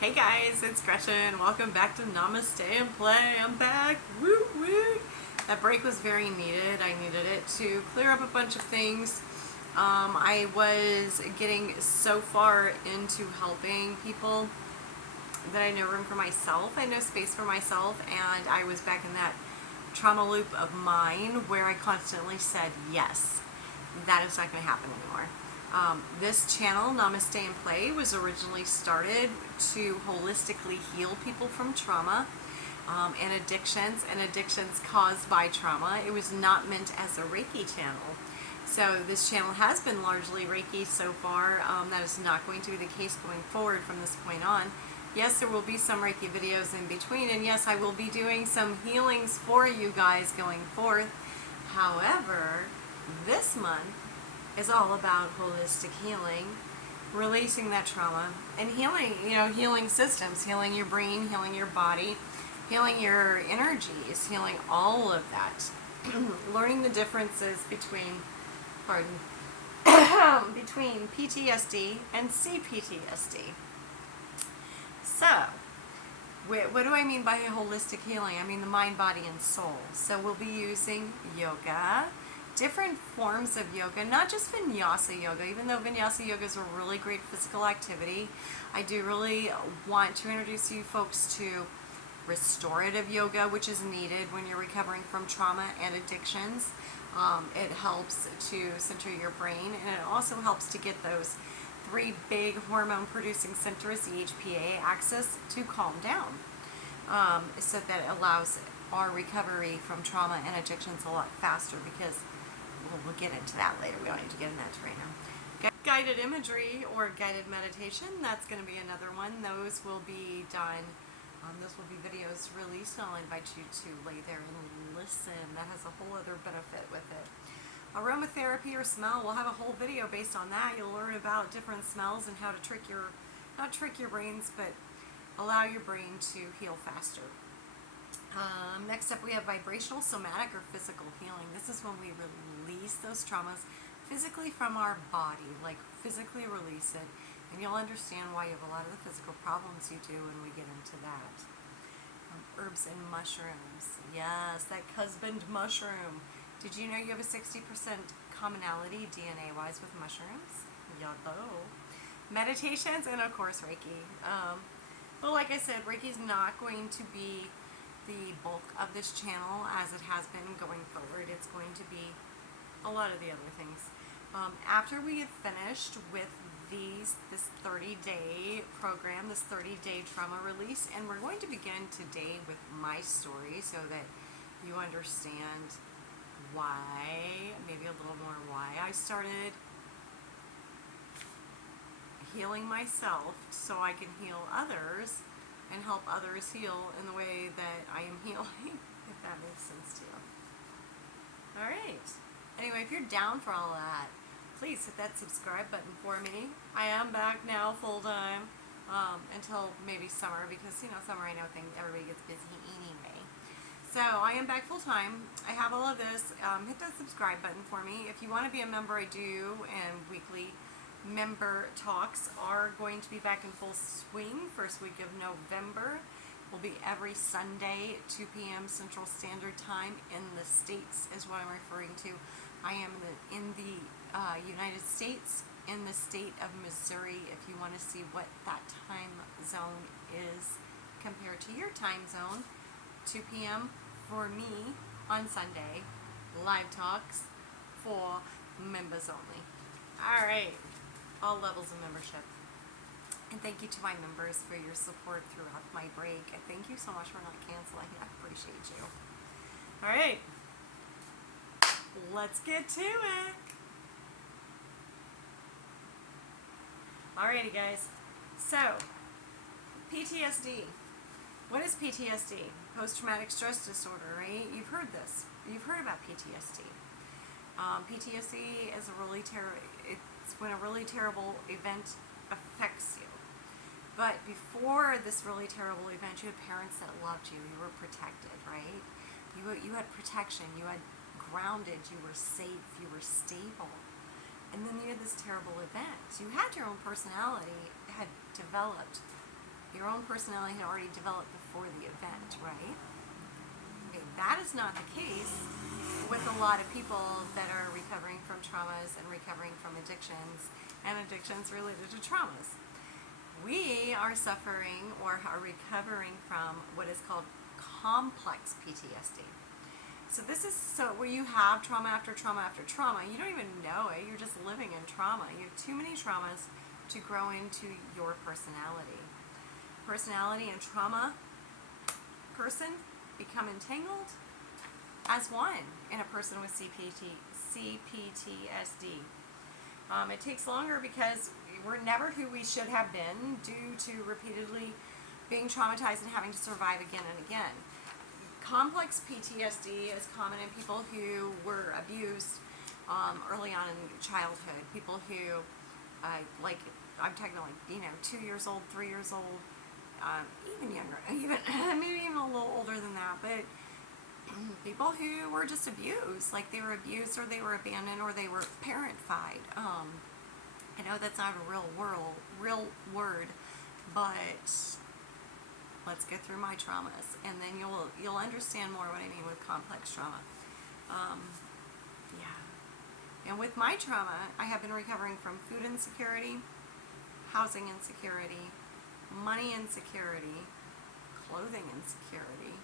Hey guys, it's Gretchen. Welcome back to Namaste and Play. I'm back. Woo woo. That break was very needed. I needed it to clear up a bunch of things. I was getting so far into helping people that I had no room for myself. I had no space for myself, and I was back in that trauma loop of mine where I constantly said yes. That is not going to happen anymore. This channel, Namaste and Play, was originally started to holistically heal people from trauma and addictions caused by trauma. It was not meant as a Reiki channel. So this channel has been largely Reiki so far. That is not going to be the case going forward from this point on. Yes, there will be some Reiki videos in between, and yes, I will be doing some healings for you guys going forth. However, this month is all about holistic healing, releasing that trauma, and healing, healing systems, healing your brain, healing your body, healing your energies, healing all of that. Learning the differences between PTSD and CPTSD. So, what do I mean by holistic healing? I mean the mind, body, and soul. So we'll be using yoga, different forms of yoga, not just vinyasa yoga, even though vinyasa yoga is a really great physical activity. I do really want to introduce you folks to restorative yoga, which is needed when you're recovering from trauma and addictions. It helps to center your brain, and it also helps to get those three big hormone producing centers, the HPA axis, to calm down. So that allows our recovery from trauma and addictions a lot faster, because we'll get into that later. We don't need to get into that right now. Guided imagery or guided meditation, that's going to be another one. Those will be done. Those will be videos released, and I'll invite you to lay there and listen. That has a whole other benefit with it. Aromatherapy or smell, we'll have a whole video based on that. You'll learn about different smells and how to not trick your brains, but allow your brain to heal faster. Next up, we have vibrational, somatic, or physical healing. This is when we release those traumas physically from our body, like physically release it, and you'll understand why you have a lot of the physical problems you do when we get into that. Herbs and mushrooms. Yes, that husband mushroom. Did you know you have a 60% commonality DNA-wise with mushrooms? Yellow. Meditations, and of course Reiki. But like I said, Reiki is not going to be the bulk of this channel as it has been going forward. It's going to be a lot of the other things. After we get finished with this 30-day program, this 30-day trauma release, and we're going to begin today with my story so that you understand why, maybe a little more why I started healing myself so I can heal others and help others heal in the way that I am healing, if that makes sense to you. Alright. Anyway, if you're down for all that, please hit that subscribe button for me. I am back now full-time until maybe summer, because, summer, I know everybody gets busy anyway. So I am back full-time. I have all of this. Hit that subscribe button for me. If you want to be a member, I do, and weekly member talks are going to be back in full swing. First week of November will be every Sunday at 2 p.m. Central Standard Time in the States is what I'm referring to. I am in the United States, in the state of Missouri, if you want to see what that time zone is compared to your time zone. 2 p.m. for me on Sunday. Live talks for members only. Alright. All levels of membership. And thank you to my members for your support throughout my break. And thank you so much for not canceling. I appreciate you. Alright. Let's get to it. Alrighty, guys. So, PTSD. What is PTSD? Post-traumatic stress disorder, right? You've heard this. You've heard about PTSD. PTSD is it's when a really terrible event affects you. But before this really terrible event, you had parents that loved you. You were protected, right? You had protection. You had grounded. You were safe. You were stable. And then you had this terrible event. You had your own personality, had developed Your own personality had already developed before the event, right? Okay, that is not the case with a lot of people that are recovering from traumas and recovering from addictions and addictions related to traumas. We are suffering or are recovering from what is called complex PTSD. So this is where you have trauma after trauma after trauma. You don't even know it. You're just living in trauma. You have too many traumas to grow into your personality. Personality and trauma person become entangled as one in a person with CPTSD. It takes longer because we're never who we should have been due to repeatedly being traumatized and having to survive again and again. Complex PTSD is common in people who were abused early on in childhood. People who, I'm talking about 2 years old, 3 years old, even younger, maybe even a little older than that, but people who were just abused, like they were abused or they were abandoned or they were parentified. I know that's not a real word, but let's get through my traumas, and then you'll understand more what I mean with complex trauma. Yeah. And with my trauma, I have been recovering from food insecurity, housing insecurity, money insecurity, clothing insecurity.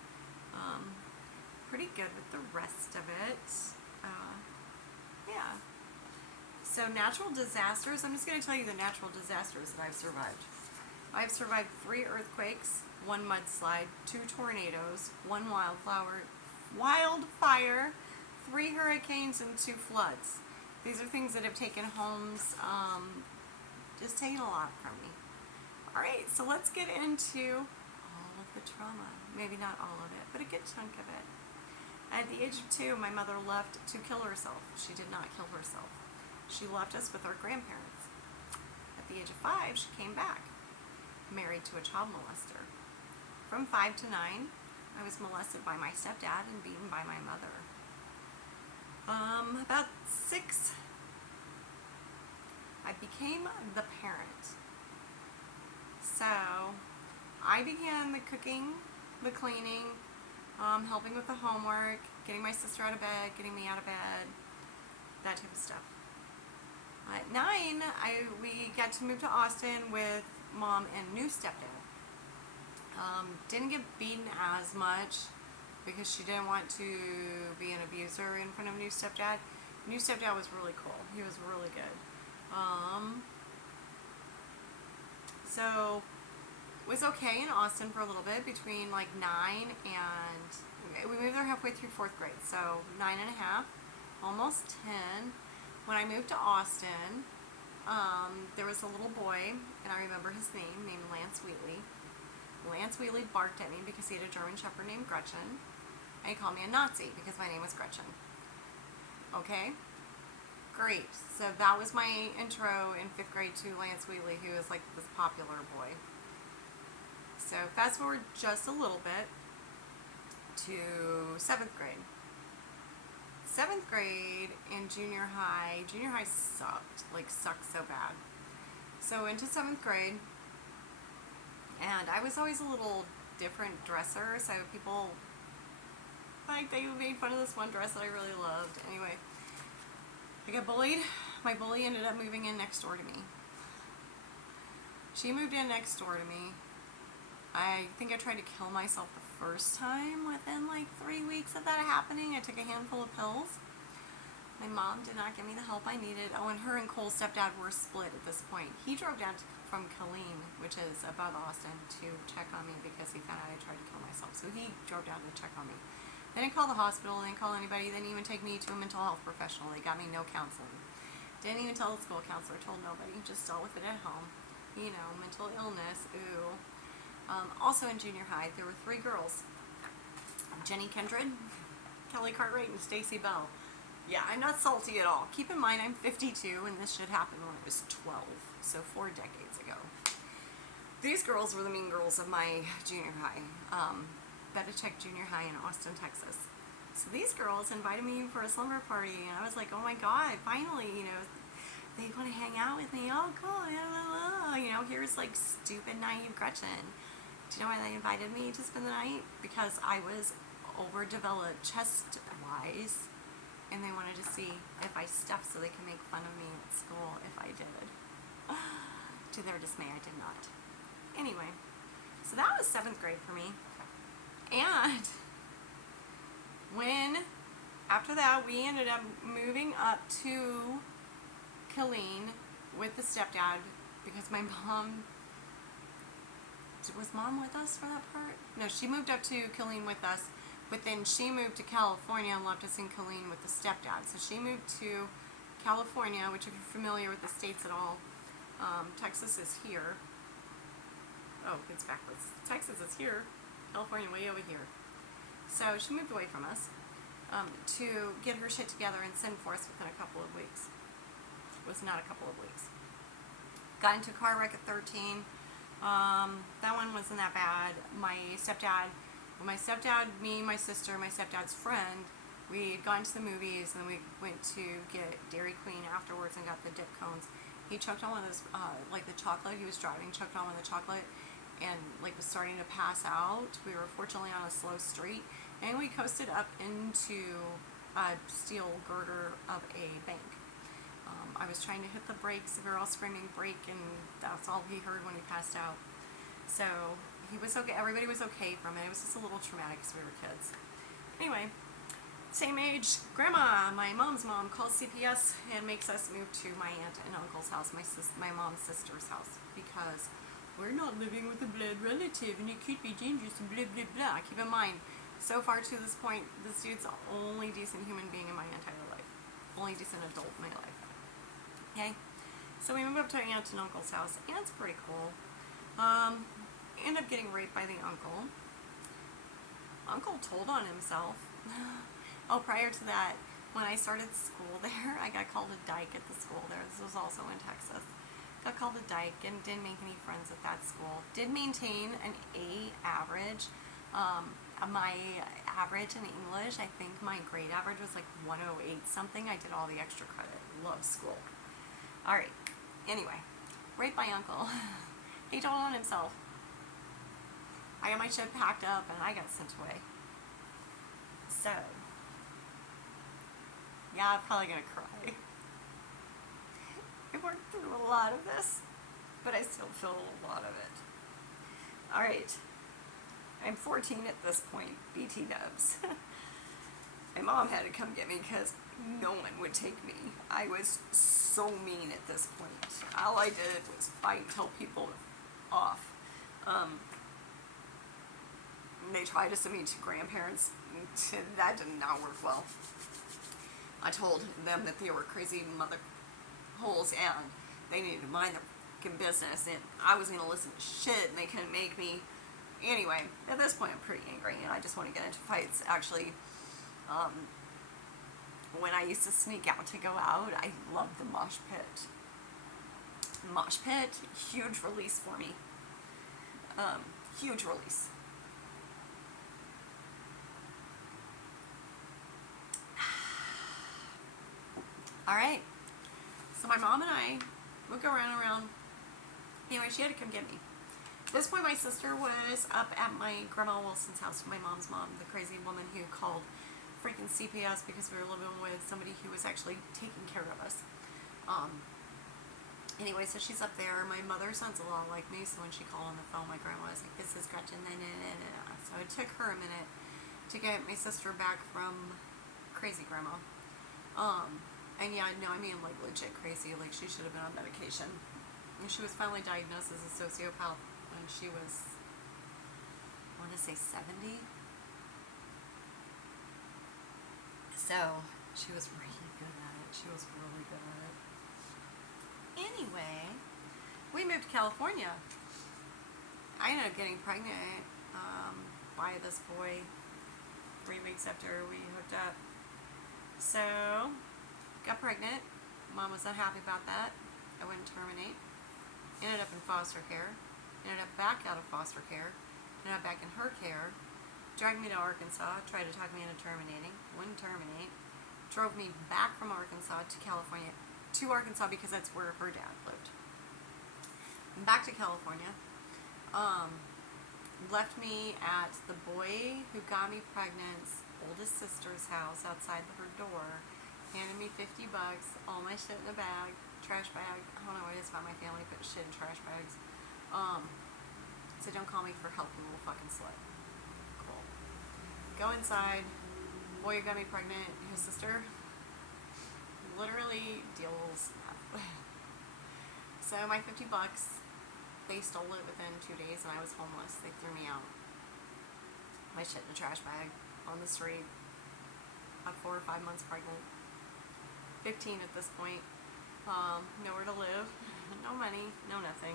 Pretty good with the rest of it. Yeah. So natural disasters, I'm just going to tell you the natural disasters that I've survived. I've survived 3 earthquakes, 1 mudslide, 2 tornadoes, 1 wildfire, 3 hurricanes, and 2 floods. These are things that have taken homes, just taken a lot from me. Alright, so let's get into all of the trauma. Maybe not all of it, but a good chunk of it. At the age of 2, my mother left to kill herself. She did not kill herself. She left us with our grandparents. At the age of 5, she came back, married to a child molester. From 5 to 9, I was molested by my stepdad and beaten by my mother. About 6, I became the parent. So, I began the cooking, the cleaning, helping with the homework, getting my sister out of bed, getting me out of bed, that type of stuff. At 9, we got to move to Austin with Mom and new stepdad. Didn't get beaten as much because she didn't want to be an abuser in front of new stepdad. New stepdad was really cool. He was really good. So it was okay in Austin for a little bit between 9 and we moved there halfway through 4th grade, so 9 and a half, almost 10. When I moved to Austin, there was a little boy, and I remember his name, named Lance Wheatley. Lance Wheatley barked at me because he had a German Shepherd named Gretchen, and he called me a Nazi because my name was Gretchen. Okay? Great. So that was my intro in 5th grade to Lance Wheatley, who was this popular boy. So fast forward just a little bit to 7th grade. 7th grade and junior high sucked so bad. So into 7th grade, and I was always a little different dresser, so people, they made fun of this one dress that I really loved. Anyway, I got bullied. My bully ended up moving in next door to me. She moved in next door to me. I think I tried to kill myself the first time within 3 weeks of that happening. I took a handful of pills. My mom did not give me the help I needed. Oh, and her and Cole's stepdad were split at this point. He drove down from Killeen, which is above Austin, to check on me because he found out I tried to kill myself. So he drove down to check on me. They didn't call the hospital, they didn't call anybody, they didn't even take me to a mental health professional. They got me no counseling. Didn't even tell the school counselor, told nobody, just dealt with it at home. Mental illness, ooh. Also in junior high, there were 3 girls. Jenny Kindred, Kelly Cartwright, and Stacy Bell. Yeah, I'm not salty at all. Keep in mind, I'm 52, and this should happen when I was 12, so 4 decades ago. These girls were the mean girls of my junior high, Betachek Junior High in Austin, Texas. So these girls invited me for a slumber party, and I was like, oh my god, finally, they want to hang out with me. Oh, cool. here's like stupid, naive Gretchen. Do you know why they invited me to spend the night? Because I was overdeveloped chest-wise, and they wanted to see if I stuffed so they could make fun of me at school if I did. To their dismay, I did not. Anyway, so that was 7th grade for me. And after that, we ended up moving up to Killeen with the stepdad because my mom, was mom with us for that part? No, she moved up to Killeen with us, but then she moved to California and left us in Killeen with the stepdad. So she moved to California, which if you're familiar with the states at all, Texas is here. Oh, it's backwards. Texas is here. California way over here. So she moved away from us to get her shit together and send for us within a couple of weeks. It was not a couple of weeks. Got into a car wreck at 13. That one wasn't that bad. My stepdad, me, my sister, my stepdad's friend, we had gone to the movies and then we went to get Dairy Queen afterwards and got the dip cones. He choked on one of those, like the chocolate. He was driving, choked on one of the chocolate, and like was starting to pass out. We were fortunately on a slow street, and we coasted up into a steel girder of a bank. I was trying to hit the brakes. We were all screaming "brake," and that's all he heard when he passed out. So he was okay. Everybody was okay from it. It was just a little traumatic because we were kids. Anyway, same age, grandma, my mom's mom, calls CPS and makes us move to my aunt and uncle's house, my mom's sister's house, because we're not living with a blood relative and it could be dangerous and blah, blah, blah. Keep in mind, so far to this point, this dude's the only decent human being in my entire life. Only decent adult in my life. Okay? So we moved up to our aunt and uncle's house. Aunt's pretty cool. Ended up getting raped by the uncle. Uncle told on himself. Oh, prior to that, when I started school there, I got called a dyke at the school there. This was also in Texas. Got called a dyke and didn't make any friends at that school. Did maintain an A average. My average in English, I think my grade average was like 108 something. I did all the extra credit. Love school. Alright, anyway, raped by uncle. He told on himself. I got my shit packed up and I got sent away. So, yeah, I'm probably gonna cry. I worked through a lot of this, but I still feel a lot of it. Alright, I'm 14 at this point, BT dubs. My mom had to come get me because no one would take me. I was so mean at this point. All I did was fight and tell people off. They tried to send me to grandparents. That did not work well. I told them that they were crazy mother holes and they needed to mind their fucking business, and I was going to listen to shit and they couldn't make me. Anyway, at this point I'm pretty angry and I just want to get into fights. Actually, when I used to sneak out to go out, I loved the mosh pit. Mosh pit, huge release for me. Huge release. Alright, so my mom and I would go around. Anyway, she had to come get me. At this point, my sister was up at my Grandma Wilson's house, my mom's mom, the crazy woman who called freaking CPS because we were living with somebody who was actually taking care of us. Anyway, so she's up there. My mother sounds a lot like me, so when she called on the phone, my grandma was like, "This is Gretchen." So it took her a minute to get my sister back from crazy grandma. And yeah, no, I mean like legit crazy. Like she should have been on medication. And she was finally diagnosed as a sociopath when she was, I want to say 70. So she was really good at it. She was really good at it. Anyway, we moved to California. I ended up getting pregnant by this boy 3 weeks after we hooked up. So, got pregnant. Mom was unhappy about that. I wouldn't terminate. Ended up in foster care. Ended up back out of foster care. Ended up back in her care. Dragged me to Arkansas. Tried to talk me into terminating. Wouldn't terminate. Drove me back from Arkansas to California. To Arkansas because that's where her dad lived. back to California. Left me at the boy who got me pregnant's oldest sister's house outside her door. Handed me $50, all my shit in a bag, trash bag. I don't know what it is about my family, put shit in trash bags. So don't call me for help, you little fucking slut. Cool. Go inside. Boy who got me pregnant, his sister, literally deals meth. So my $50, they stole it within 2 days, and I was homeless. They threw me out. My shit in a trash bag on the street. About 4 or 5 months pregnant. 15 at this point. Nowhere to live. No money. No nothing.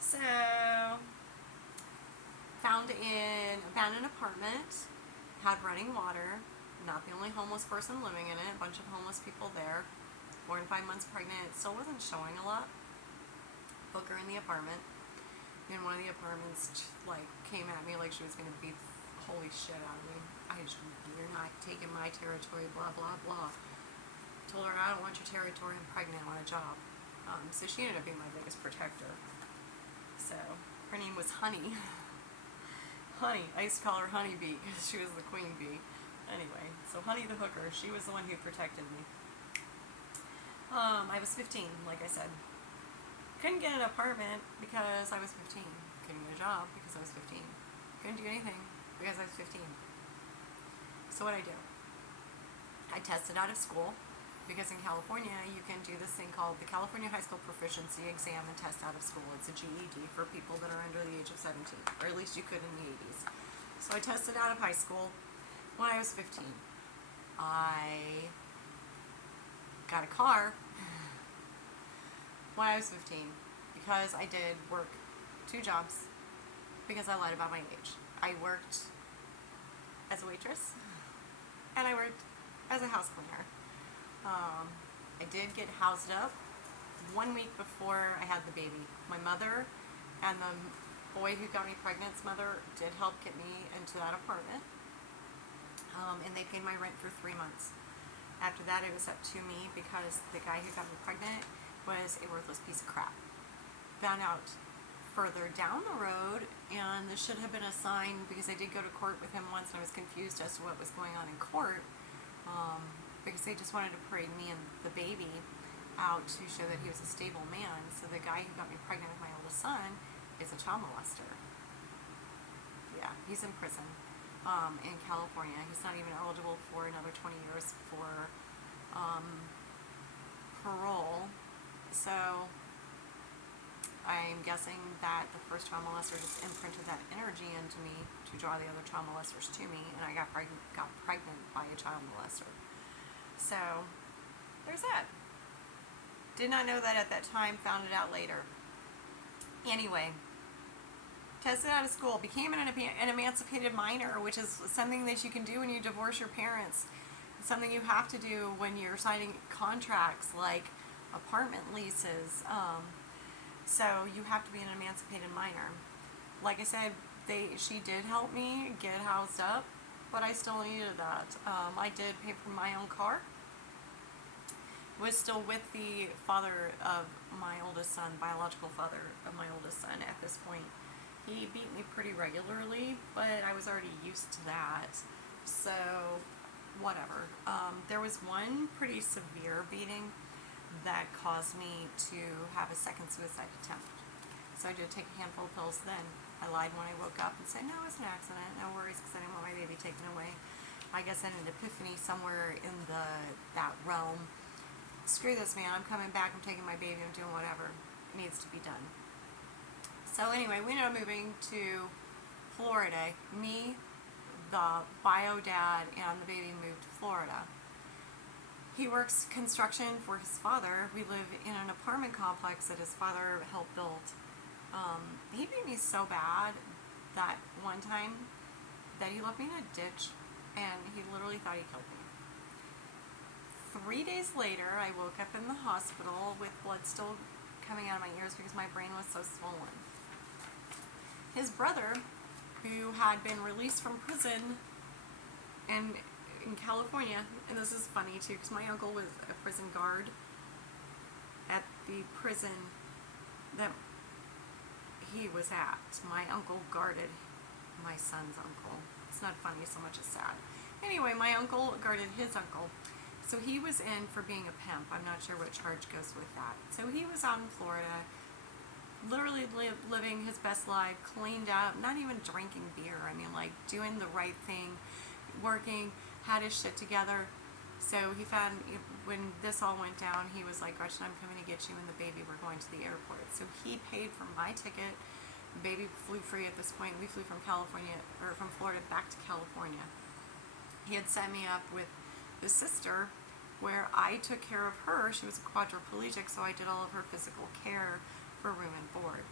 So, found an abandoned apartment. Had running water. Not the only homeless person living in it. A bunch of homeless people there. 4 and 5 months pregnant. Still wasn't showing a lot. Book her in the apartment. And one of the apartments came at me like she was going to beat the holy shit out of me. You're not taking my territory, blah, blah, blah. Told her, I don't want your territory, I'm pregnant, I want a job. So she ended up being my biggest protector. So, her name was Honey. Honey. I used to call her Honey Bee because she was the queen bee. Anyway, so Honey the hooker, she was the one who protected me. I was 15, like I said. Couldn't get an apartment because I was 15. Couldn't get a job because I was 15. Couldn't do anything because I was 15. So what I do? I tested out of school because in California you can do this thing called the California High School Proficiency Exam and test out of school. It's a GED for people that are under the age of 17, or at least you could in the 80s. So I tested out of high school when I was 15. I got a car when I was 15 because I did work 2 jobs because I lied about my age. I worked as a waitress and I worked as a house cleaner. I did get housed up 1 week before I had the baby. My mother and the boy who got me pregnant's mother did help get me into that apartment, and they paid my rent for 3 months. After that, it was up to me because the guy who got me pregnant was a worthless piece of crap. Found out further down the road, and this should have been a sign because I did go to court with him once and I was confused as to what was going on in court, because they just wanted to parade me and the baby out to show that he was a stable man. So the guy who got me pregnant with my oldest son is a child molester. Yeah, he's in prison in California. He's not even eligible for another 20 years for parole. So I'm guessing that the first child molester just imprinted that energy into me to draw the other child molesters to me, and I got pregnant by a child molester. So there's that. Did not know that at that time, found it out later. Anyway, tested out of school, became an emancipated minor, which is something that you can do when you divorce your parents. It's something you have to do when you're signing contracts like apartment leases. So you have to be an emancipated minor. Like I said, she did help me get housed up, but I still needed that. I did pay for my own car. Was still with the father of my oldest son, biological father of my oldest son at this point. He beat me pretty regularly, but I was already used to that. So, whatever. There was one pretty severe beating that caused me to have a second suicide attempt. So I did take a handful of pills then. I lied when I woke up and said, no, it's an accident, no worries, because I didn't want my baby taken away. I guess I had an epiphany somewhere in that realm. Screw this, man, I'm coming back, I'm taking my baby, I'm doing whatever. It needs to be done. So anyway, we ended up moving to Florida. Me, the bio dad, and the baby moved to Florida. He works construction for his father. We live in an apartment complex that his father helped build. He beat me so bad that one time that he left me in a ditch, and he literally thought he killed me. 3 days later, I woke up in the hospital with blood still coming out of my ears because my brain was so swollen. His brother, who had been released from prison and in California, and this is funny too because my uncle was a prison guard at the prison that he was at. My uncle guarded my son's uncle. It's not funny so much as sad. Anyway, my uncle guarded his uncle. So he was in for being a pimp. I'm not sure what charge goes with that. So he was out in Florida, literally living his best life, cleaned up, not even drinking beer. I mean, like doing the right thing, working, had his shit together. So he found, when this all went down, he was like, Gretchen, I'm coming to get you and the baby. We're going to the airport. So he paid for my ticket. The baby flew free at this point. We flew from from Florida back to California. He had set me up with the sister where I took care of her. She was a quadriplegic, so I did all of her physical care for room and board.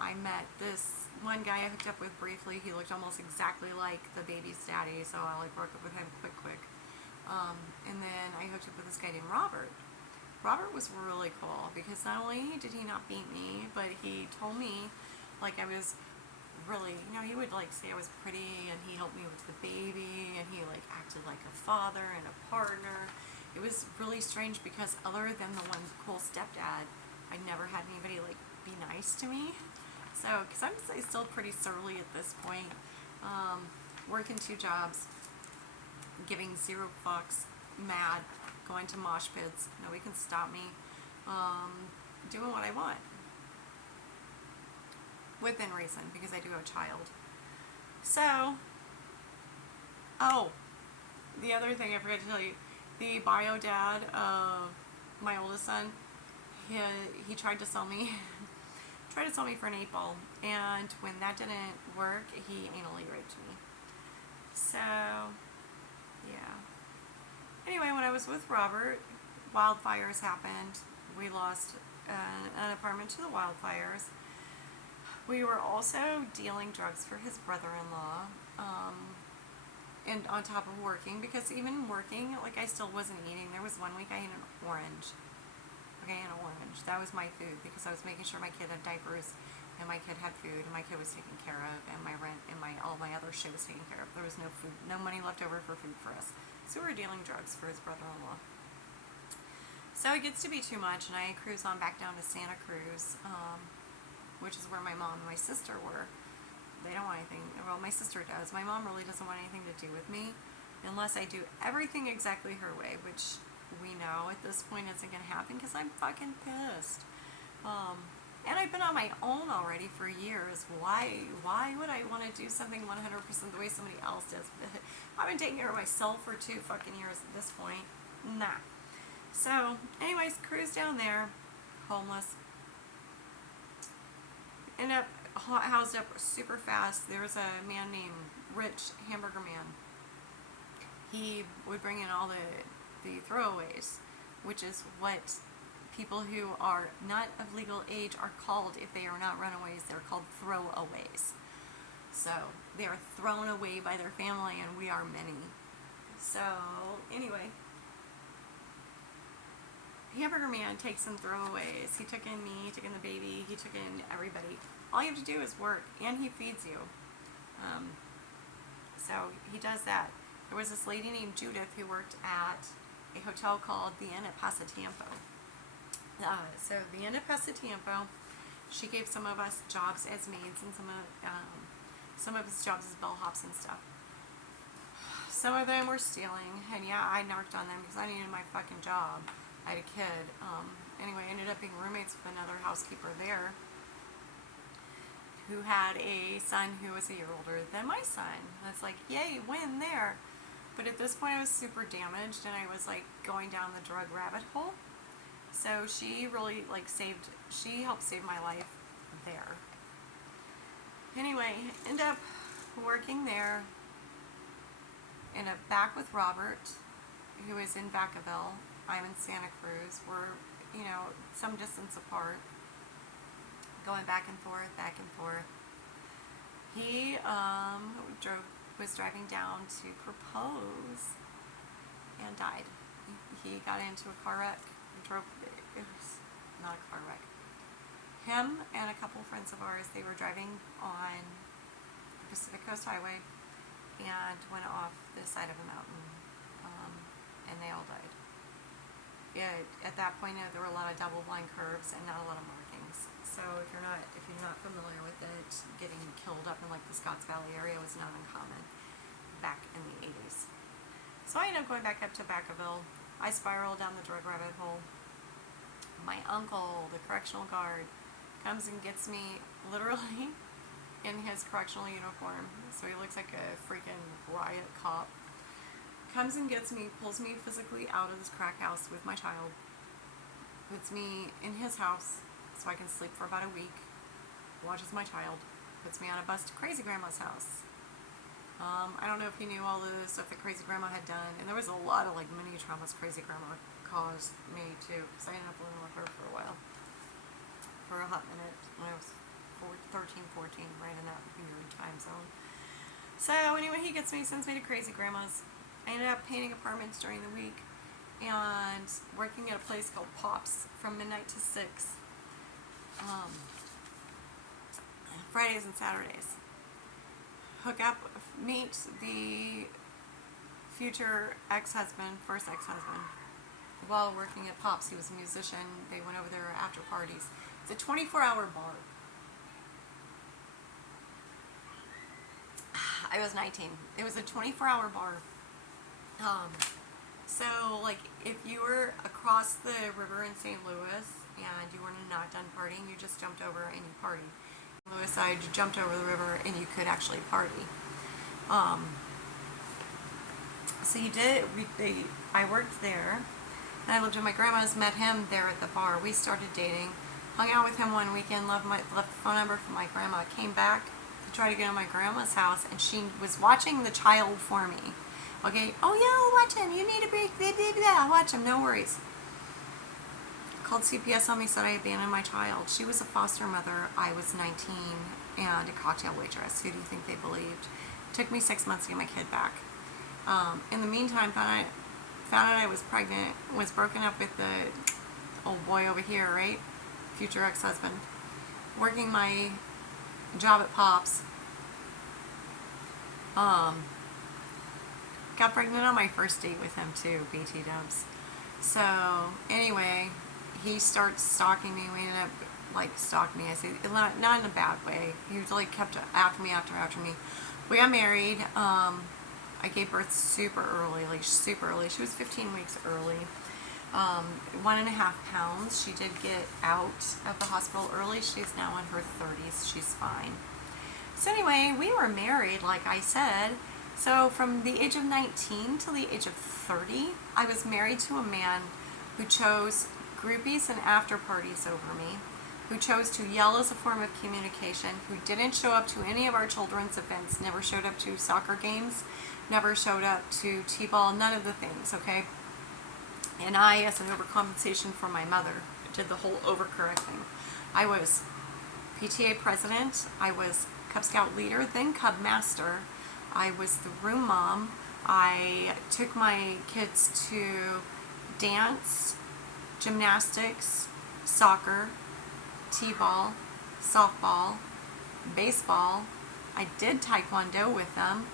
I met this one guy I hooked up with briefly. He looked almost exactly like the baby's daddy, so I like broke up with him quick. And then I hooked up with this guy named Robert. Robert was really cool because not only did he not beat me, but he told me like I was really, he would like say I was pretty, and he helped me with the baby, and he like acted like a father and a partner. It was really strange because other than the one cool stepdad, I never had anybody like be nice to me. So, because I'm still pretty surly at this point, working 2 jobs, giving 0 fucks, mad, going to mosh pits, nobody can stop me, doing what I want. Within reason, because I do have a child. So, the other thing I forgot to tell you, the bio dad of my oldest son, he tried to sell me for an 8-ball, and when that didn't work, he anally raped me. So, yeah. Anyway, when I was with Robert, wildfires happened. We lost an apartment to the wildfires. We were also dealing drugs for his brother-in-law, and on top of working, because even working, like I still wasn't eating. There was one week I ate an orange. Okay, an orange. That was my food because I was making sure my kid had diapers, and my kid had food, and my kid was taken care of, and my rent and all my other shit was taken care of. There was no food, no money left over for food for us. So we were dealing drugs for his brother-in-law. So it gets to be too much, and I cruise on back down to Santa Cruz, which is where my mom and my sister were. They don't want anything, well, my sister does. My mom really doesn't want anything to do with me unless I do everything exactly her way, which we know at this point isn't going to happen because I'm fucking pissed. And I've been on my own already for years. Why would I want to do something 100% the way somebody else does? I've been taking care of myself for 2 fucking years at this point. Nah. So, anyways, cruise down there, homeless. Ended up housed up super fast. There was a man named Rich, Hamburger Man. He would bring in all the throwaways, which is what people who are not of legal age are called if they are not runaways. They're called throwaways. So they are thrown away by their family, and we are many. So anyway, Hamburger Man takes in throwaways. He took in me, he took in the baby, he took in everybody. All you have to do is work, and he feeds you. So he does that. There was this lady named Judith who worked at a hotel called the Inn at Pasatiempo. So the Inn at Pasatiempo, she gave some of us jobs as maids, and some of us jobs as bellhops and stuff. Some of them were stealing, and yeah, I narked on them because I needed my fucking job. I had a kid. Anyway, I ended up being roommates with another housekeeper there who had a son who was a year older than my son. That's like, yay, win there. But at this point I was super damaged, and I was like going down the drug rabbit hole. So she really like she helped save my life there. Anyway, end up working there, end up back with Robert, who is in Vacaville. I'm in Santa Cruz. We're, some distance apart, going back and forth. He was driving down to propose and died. He got into a car wreck. It was not a car wreck. Him and a couple friends of ours, they were driving on the Pacific Coast Highway and went off the side of a mountain, and they all died. At that point, there were a lot of double blind curves and not a lot of markings. So if you're not familiar with it, getting killed up in like the Scotts Valley area was not uncommon back in the 80s. So I ended up going back up to Vacaville. I spiraled down the drug rabbit hole. My uncle, the correctional guard, comes and gets me literally in his correctional uniform. So he looks like a freaking riot cop. Comes and gets me, pulls me physically out of this crack house with my child, puts me in his house so I can sleep for about a week, watches my child, puts me on a bus to Crazy Grandma's house. I don't know if he knew all the stuff that Crazy Grandma had done, and there was a lot of like mini traumas Crazy Grandma caused me too, because I ended up living with her for a while, for a hot minute when I was 13, 14, right in that weird time zone. So anyway, he gets me, sends me to Crazy Grandma's. I ended up painting apartments during the week and working at a place called Pops from midnight to 6, Fridays and Saturdays. Hook up, meet the future ex-husband, first ex-husband. While working at Pops, he was a musician. They went over there after parties. It's a 24-hour bar. I was 19. It was a 24-hour bar. So, like, if you were across the river in St. Louis and you were not done partying, you just jumped over and you partied. On the Louis side, you jumped over the river and you could actually party. So you did. I worked there, and I lived at my grandma's. Met him there at the bar. We started dating. Hung out with him one weekend. Left the phone number for my grandma. Came back to try to get to my grandma's house, and she was watching the child for me. Okay, oh yeah, I'll watch him. You need a break, blah, blah, blah. I'll watch him, no worries. Called CPS on me, said I abandoned my child. She was a foster mother. I was 19 and a cocktail waitress. Who do you think they believed? It took me 6 months to get my kid back. In the meantime, found out I was pregnant, was broken up with the old boy over here, right? Future ex-husband. Working my job at Pops. Got pregnant on my first date with him too, BT dubs. So anyway, he starts stalking me. We ended up like stalking me. I say not in a bad way. He was like kept after me. We got married. I gave birth super early, like super early. She was 15 weeks early. 1.5 pounds. She did get out of the hospital early. She's now in her 30s. She's fine. So anyway, we were married, like I said. So from the age of 19 till the age of 30, I was married to a man who chose groupies and after parties over me, who chose to yell as a form of communication, who didn't show up to any of our children's events, never showed up to soccer games, never showed up to T-ball, none of the things, okay? And I, as an overcompensation for my mother, did the whole overcorrecting. I was PTA president, I was Cub Scout leader, then Cub master, I was the room mom. I took my kids to dance, gymnastics, soccer, t-ball, softball, baseball. I did taekwondo with them.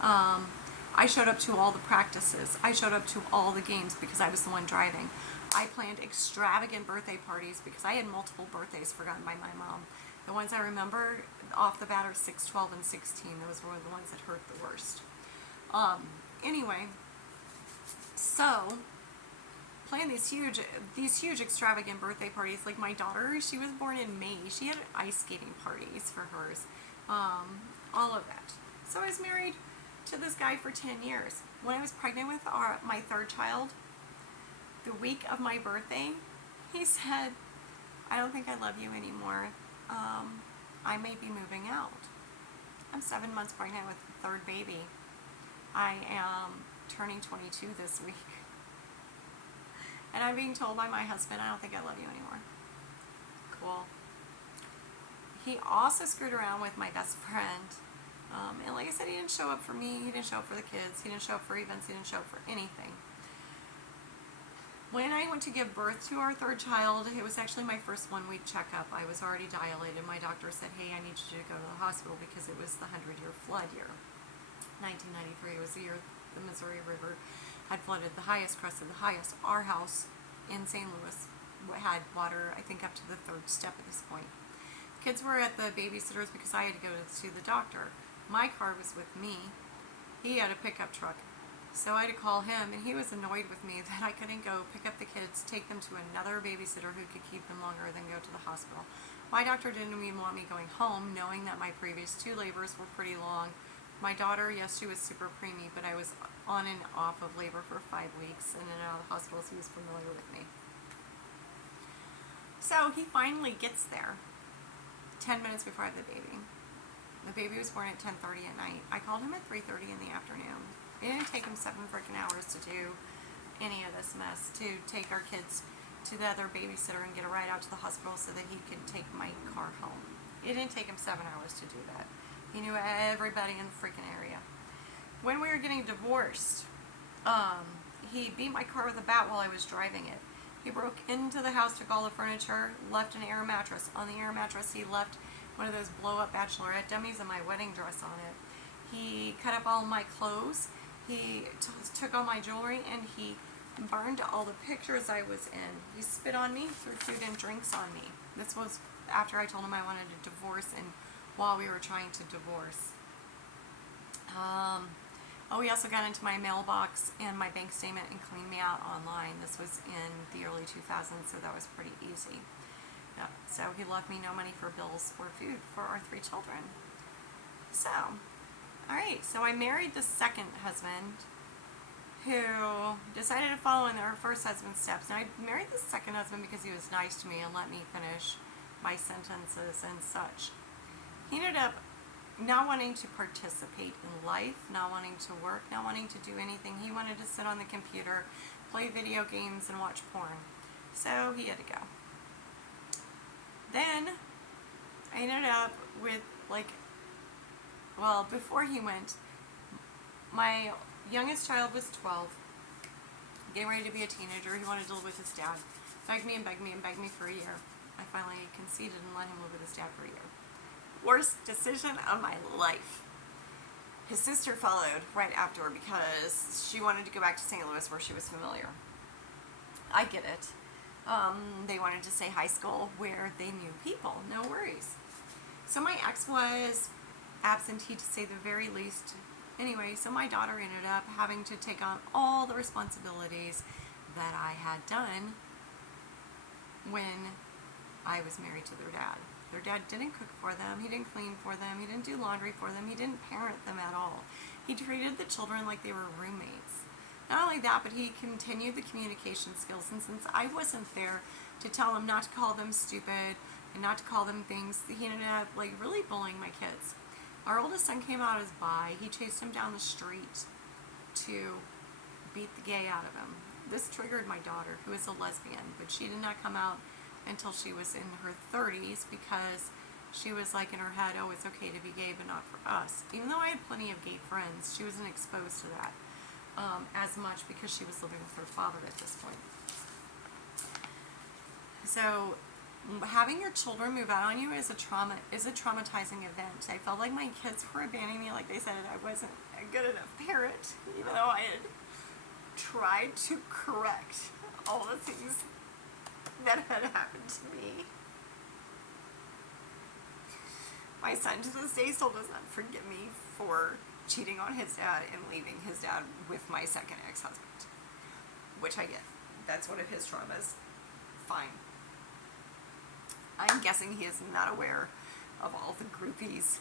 I showed up to all the practices. I showed up to all the games because I was the one driving. I planned extravagant birthday parties because I had multiple birthdays forgotten by my mom. The ones I remember off the bat are 6, 12, and 16. Those were the ones that hurt the worst. Anyway, so planned these huge extravagant birthday parties. Like my daughter, she was born in May. She had ice skating parties for hers. All of that. So I was married to this guy for 10 years. When I was pregnant with my third child, the week of my birthday, he said, I don't think I love you anymore. I may be moving out. I'm 7 months pregnant with the third baby. I am turning 22 this week. And I'm being told by my husband, I don't think I love you anymore. Cool. He also screwed around with my best friend. And like I said, he didn't show up for me. He didn't show up for the kids. He didn't show up for events. He didn't show up for anything. When I went to give birth to our third child, it was actually my first 1-week checkup. I was already dilated. My doctor said, hey, I need you to go to the hospital because it was the 100-year flood year. 1993 was the year the Missouri River had flooded the highest crest of the highest. Our house in St. Louis had water, I think, up to the third step at this point. Kids were at the babysitter's because I had to go to the doctor. My car was with me. He had a pickup truck. So I had to call him, and he was annoyed with me that I couldn't go pick up the kids, take them to another babysitter who could keep them longer than go to the hospital. My doctor didn't even want me going home, knowing that my previous 2 labors were pretty long. My daughter, yes, she was super preemie, but I was on and off of labor for 5 weeks, and in and out of the hospital, so he was familiar with me. So he finally gets there 10 minutes before I have the baby. The baby was born at 10:30 at night. I called him at 3:30 in the afternoon. It didn't take him 7 freaking hours to do any of this mess, to take our kids to the other babysitter and get a ride out to the hospital so that he could take my car home. It didn't take him 7 hours to do that. He knew everybody in the freaking area. When we were getting divorced, he beat my car with a bat while I was driving it. He broke into the house, took all the furniture, left an air mattress. On the air mattress, he left one of those blow-up bachelorette dummies and my wedding dress on it. He cut up all my clothes. He took all my jewelry, and he burned all the pictures I was in. He spit on me, threw food and drinks on me. This was after I told him I wanted a divorce, and while we were trying to divorce. He also got into my mailbox and my bank statement and cleaned me out online. This was in the early 2000s, so that was pretty easy. Yeah, so he left me no money for bills or food for our 3 children. So, alright, so I married the second husband who decided to follow in our first husband's steps. Now, I married the second husband because he was nice to me and let me finish my sentences and such. He ended up not wanting to participate in life, not wanting to work, not wanting to do anything. He wanted to sit on the computer, play video games, and watch porn. So he had to go. Then I ended up with, before he went, my youngest child was 12, getting ready to be a teenager. He wanted to live with his dad. Begged me and begged me and begged me for a year. I finally conceded and let him live with his dad for a year. Worst decision of my life. His sister followed right after because she wanted to go back to St. Louis where she was familiar. I get it. They wanted to say high school where they knew people. No worries. So my ex was absentee, to say the very least. Anyway, so my daughter ended up having to take on all the responsibilities that I had done when I was married to their dad. Their dad didn't cook for them, he didn't clean for them, he didn't do laundry for them, he didn't parent them at all. He treated the children like they were roommates. Not only that, but he continued the communication skills, and since I wasn't there to tell him not to call them stupid and not to call them things, he ended up really bullying my kids. Our oldest son came out as bi. He chased him down the street to beat the gay out of him. This triggered my daughter, who is a lesbian, but she did not come out until she was in her 30s because she was in her head, oh, it's okay to be gay, but not for us. Even though I had plenty of gay friends, she wasn't exposed to that as much because she was living with her father at this point. So having your children move out on you is a traumatizing event. I felt like my kids were abandoning me. Like they said, I wasn't a good enough parent, even though I had tried to correct all the things that had happened to me. My son to this day still does not forgive me for cheating on his dad and leaving his dad with my second ex-husband, which I get. That's one of his traumas. Fine. I'm guessing he is not aware of all the groupies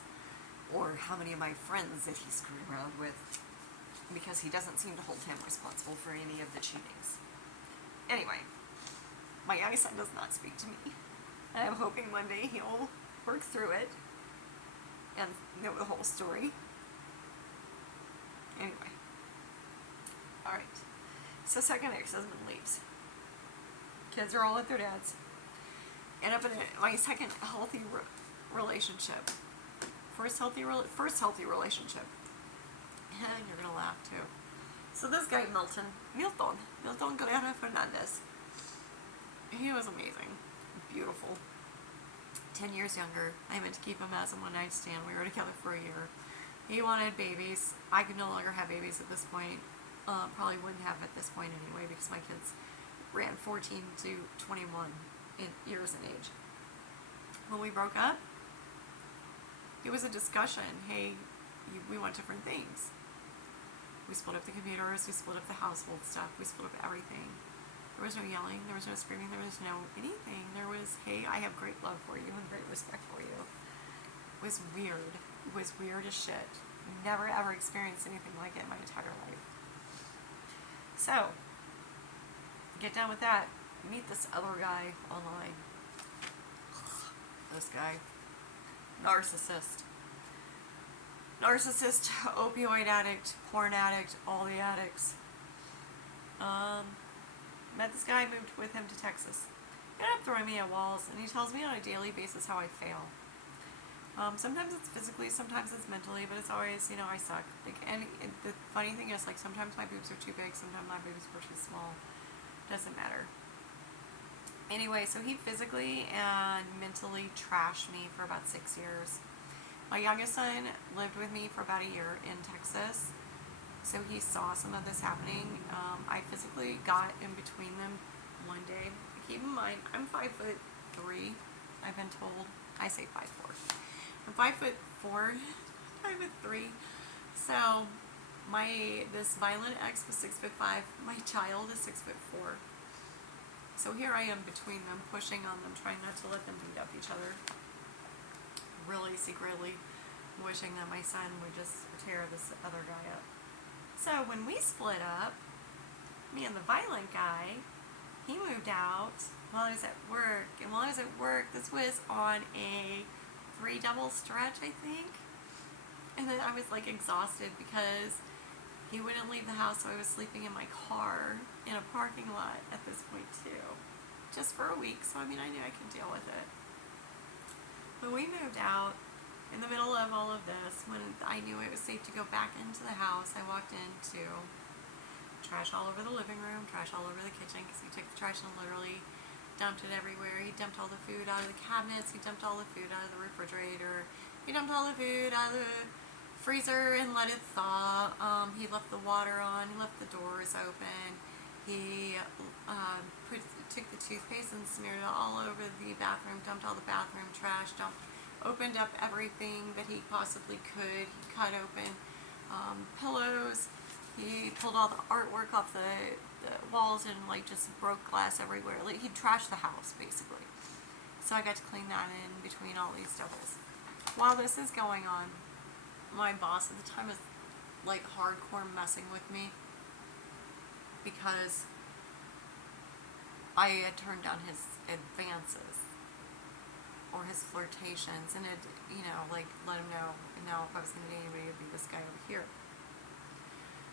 or how many of my friends that he screwed around with, because he doesn't seem to hold him responsible for any of the cheatings. Anyway, my youngest son does not speak to me, and I'm hoping one day he'll work through it and know the whole story. Anyway. Alright. So second ex-husband leaves. Kids are all at their dad's. End up in my second healthy relationship. First healthy relationship. And you're gonna laugh too. So this guy, Milton Guerrero Fernandez. He was amazing. Beautiful. 10 years younger. I meant to keep him as a one-night stand. We were together for a year. He wanted babies. I could no longer have babies at this point. Probably wouldn't have at this point anyway, because my kids ran 14 to 21 in years in age. When we broke up, it was a discussion. Hey, we want different things. We split up the computers, we split up the household stuff, we split up everything. There was no yelling, there was no screaming, there was no anything. There was, hey, I have great love for you and great respect for you. It was weird. It was weird as shit. Never ever experienced anything like it in my entire life. So, get done with that. Meet this other guy online. This guy. Narcissist, opioid addict, porn addict, all the addicts. Met this guy, moved with him to Texas. He ended up throwing me at walls, and he tells me on a daily basis how I fail. Sometimes it's physically, sometimes it's mentally, but it's always, I suck. And the funny thing is, sometimes my boobs are too big, sometimes my boobs are too small. Doesn't matter. Anyway, so he physically and mentally trashed me for about 6 years. My youngest son lived with me for about a year in Texas, so he saw some of this happening. I physically got in between them one day. Keep in mind, I'm 5'3", I've been told. I say 5'4". I'm 5'4", 5'3". So this violent ex was 6'5". My child is 6'4". So here I am between them, pushing on them, trying not to let them beat up each other. Really secretly wishing that my son would just tear this other guy up. So when we split up, me and the violent guy, he moved out while I was at work. And while I was at work, this was on a 3-double stretch, I think. And then I was exhausted because he wouldn't leave the house, so I was sleeping in my car in a parking lot at this point too. Just for a week, so I knew I could deal with it. When we moved out, in the middle of all of this, when I knew it was safe to go back into the house, I walked into trash all over the living room, trash all over the kitchen, because he took the trash and literally dumped it everywhere. He dumped all the food out of the cabinets, he dumped all the food out of the refrigerator, he dumped all the food out of the freezer and let it thaw. He left the water on, he left the doors open, he took the toothpaste and smeared it all over the bathroom, dumped all the bathroom trash, opened up everything that he possibly could. He cut open pillows, he pulled all the artwork off the walls and just broke glass everywhere. He trashed the house basically. So I got to clean that in between all these doubles. While this is going on, my boss at the time was hardcore messing with me because I had turned down his advances or his flirtations, and it, let him know, if I was going to date anybody, it would be this guy over here.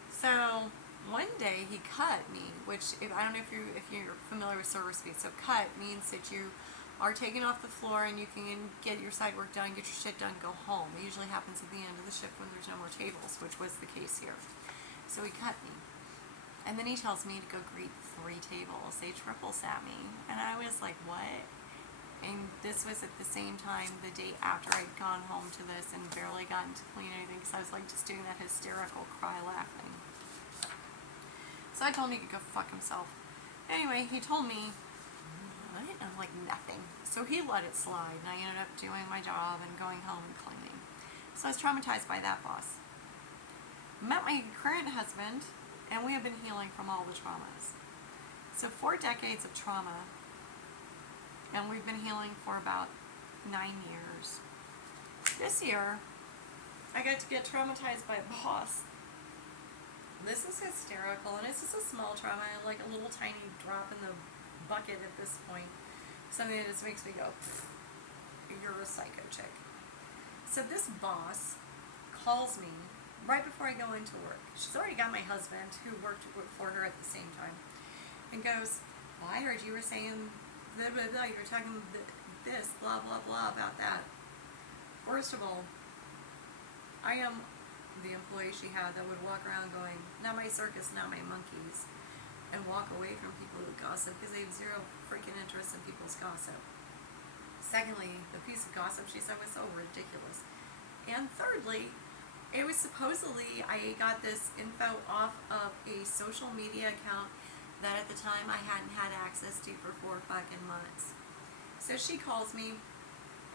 So one day he cut me, which I don't know if you're familiar with server speak. So cut means that you are taken off the floor and you can get your side work done, get your shit done, go home. It usually happens at the end of the shift when there's no more tables, which was the case here. So he cut me. And then he tells me to go greet 3 tables. They triple sat me. And I was like, what? And this was at the same time, the day after I'd gone home to this and barely gotten to clean anything, because I was just doing that hysterical cry laughing. So I told him he could go fuck himself. Anyway, he told me, what? I'm like, nothing. So he let it slide, and I ended up doing my job and going home and cleaning. So I was traumatized by that boss. Met my current husband, and we have been healing from all the traumas. So 4 decades of trauma, and we've been healing for about 9 years. This year, I got to get traumatized by a boss. This is hysterical, and it's just a small trauma, like a little tiny drop in the bucket at this point. Something that just makes me go, you're a psycho chick. So this boss calls me right before I go into work. She's already got my husband, who worked for her at the same time, and goes, well, I heard you were saying blah, blah, blah. You were talking this, blah, blah, blah about that. First of all, I am the employee she had that would walk around going, not my circus, not my monkeys, and walk away from people who gossip because they have zero freaking interest in people's gossip. Secondly, the piece of gossip she said was so ridiculous. And thirdly, it was supposedly, I got this info off of a social media account that at the time I hadn't had access to for 4 fucking months. So she calls me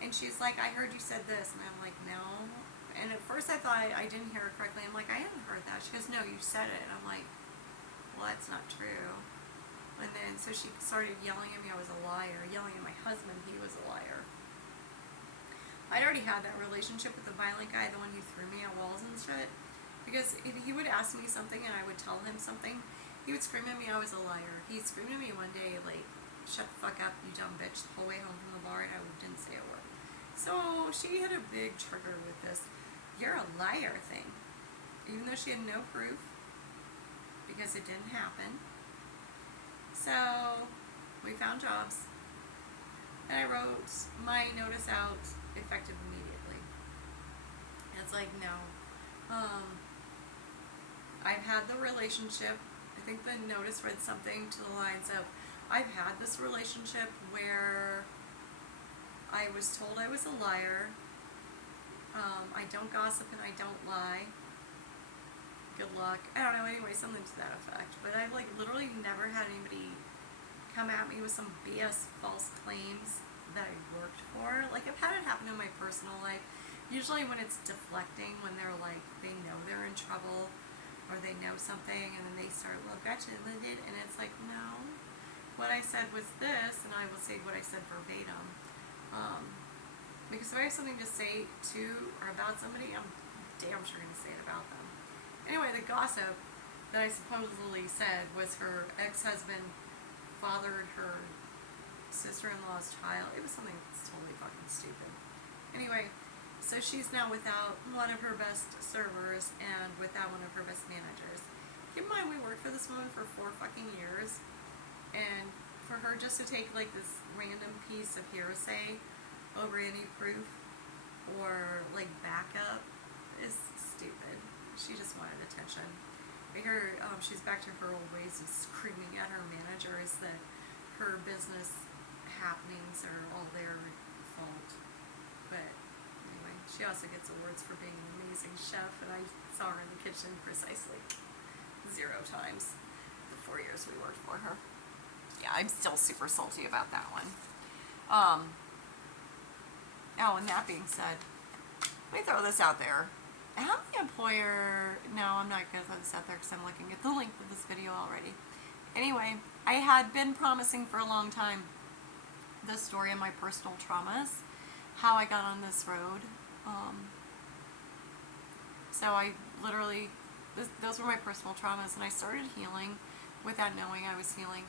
and she's like, I heard you said this. And I'm like, no. And at first I thought I didn't hear it correctly. I'm like, I haven't heard that. She goes, no, you said it. And I'm like, well, that's not true. And then so she started yelling at me I was a liar, yelling at my husband he was a liar. I'd already had that relationship with the violent guy, the one who threw me at walls and shit. Because if he would ask me something and I would tell him something, he would scream at me I was a liar. He screamed at me one day, like, shut the fuck up, you dumb bitch, the whole way home from the bar, and I didn't say a word. So she had a big trigger with this you're a liar thing. Even though she had no proof, because it didn't happen. So we found jobs. And I wrote my notice out effective immediately. And it's like, no. I've had the relationship. I think the notice read something to the lines of, I've had this relationship where I was told I was a liar. I don't gossip and I don't lie. Good luck. I don't know, anyway, something to that effect. But I've like literally never had anybody come at me with some BS false claims that I worked for. Like I've had it happen in my personal life. Usually when it's deflecting, when they're like, they know they're in trouble or they know something and then they start, well, Gretchen did, and it's like, no. What I said was this, and I will say what I said verbatim. Because if I have something to say to or about somebody, I'm damn sure going to say it about them. Anyway, the gossip that I supposedly said was her ex-husband fathered her sister-in-law's child. It was something that's totally fucking stupid. Anyway, so she's now without one of her best servers and without one of her best managers. Keep in mind, we worked for this woman for 4 fucking years, and for her just to take like this random piece of hearsay over any proof or like backup is stupid. She just wanted attention. I hear she's back to her old ways of screaming at her managers that her business happenings are all their fault. But anyway, she also gets awards for being an amazing chef, and I saw her in the kitchen precisely 0 times the 4 years we worked for her. Yeah, I'm still super salty about that one. Oh, and that being said, let me throw this out there. How many employer... No, I'm not going to throw this out there because I'm looking at the link of this video already. Anyway, I had been promising for a long time the story of my personal traumas, how I got on this road. So I literally... Those were my personal traumas, and I started healing without knowing I was healing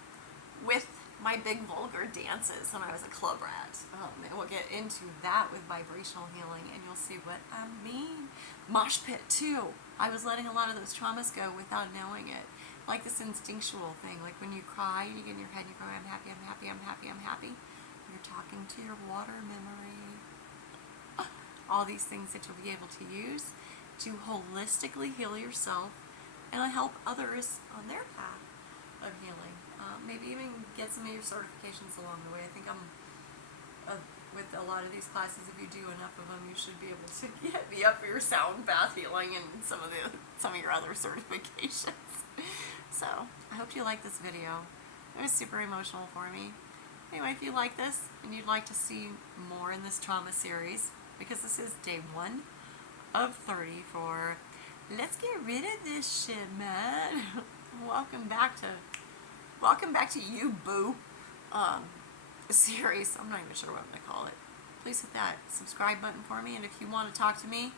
with my big vulgar dances when I was a club rat. And we'll get into that with vibrational healing, and you'll see what I mean. Mosh pit too. I was letting a lot of those traumas go without knowing it. Like this instinctual thing, like when you cry, you get in your head and you go, I'm happy, I'm happy, I'm happy, I'm happy. You're talking to your water memory. All these things that you'll be able to use to holistically heal yourself and help others on their path of healing. Maybe even get some of your certifications along the way. I think with a lot of these classes, if you do enough of them, you should be able to get me up for your sound bath healing and some of your other certifications. So I hope you like this video. It was super emotional for me. Anyway, if you like this and you'd like to see more in this trauma series, because this is day 1 of 30 for let's get rid of this shit, man. Welcome back to you, boo. Series. I'm not even sure what I'm going to call it. Please hit that subscribe button for me, and if you want to talk to me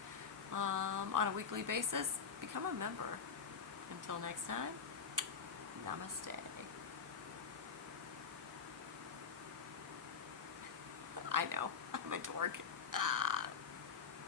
on a weekly basis, become a member. Until next time, namaste. I know, I'm a dork.